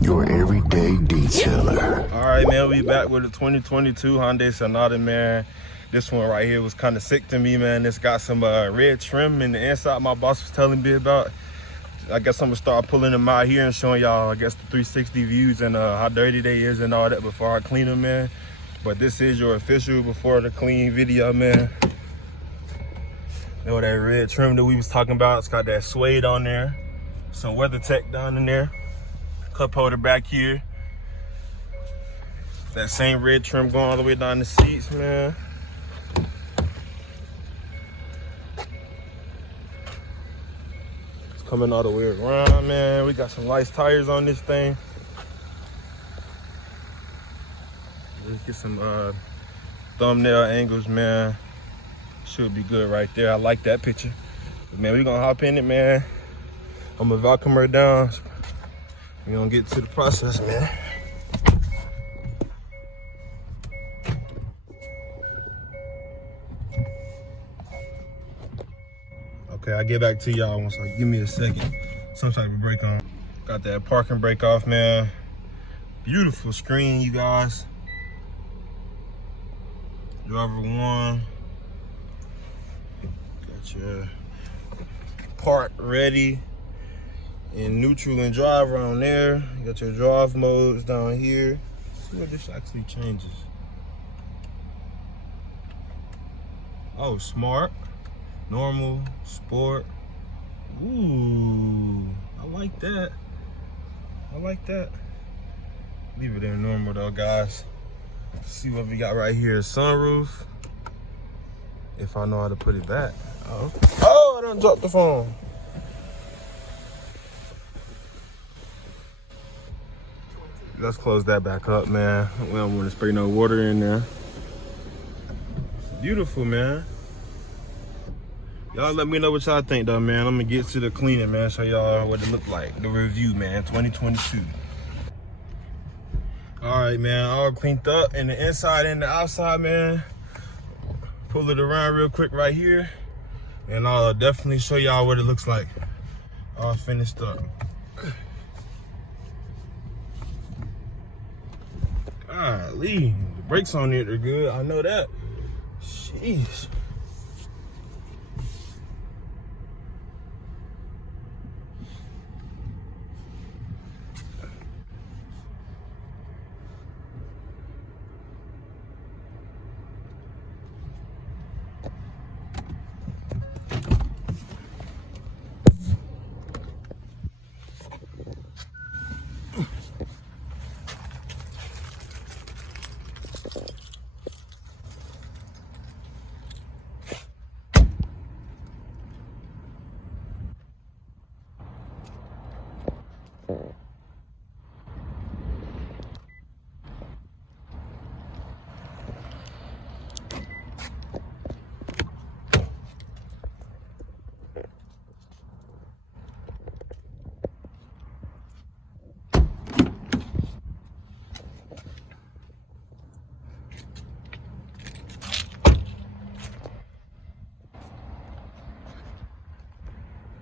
your everyday detailer. All right, man, we back with a 2022 Hyundai Sonata, man. This one right here was kind of sick to me, man. It's got some red trim in the inside my boss was telling me about. I guess I'm gonna start pulling them out here and showing y'all, I guess, the 360 views and how dirty they is and all that before I clean them, man. But this is your official before the clean video, man. You know that red trim that we was talking about? It's got that suede on there, some WeatherTech down in there, cup holder back here. That same red trim going all the way down the seats, man. It's coming all the way around, man. We got some nice tires on this thing. Let's get some thumbnail angles, man. Should be good right there. I like that picture. But man, we gonna hop in it, man. I'm gonna vacuum her down. We gonna get to the process, man. Okay, I'll get back to y'all once. Give me a second. Some type of brake on. Got that parking brake off, man. Beautiful screen, you guys. Driver one. Got your park ready in neutral and driver on there. You got your drive modes down here. Let's see what this actually changes. Oh, smart, normal, sport. Ooh, I like that. I like that. Leave it in normal though, guys. Let's see what we got right here. Sunroof. If I know how to put it back. Oh, I done dropped the phone. Let's close that back up, man. We don't want to spray no water in there. Beautiful, man. Y'all let me know what y'all think though, man. I'm gonna get to the cleaning, man. Show y'all what it look like. The review, man, 2022. All right, man, all cleaned up in the inside and the outside, man. Pull it around real quick right here. And I'll definitely show y'all what it looks like. All finished up. Golly, the brakes on it are good. I know that. Jeez.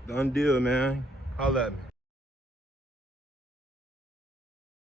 Done deal, man. Holla at me.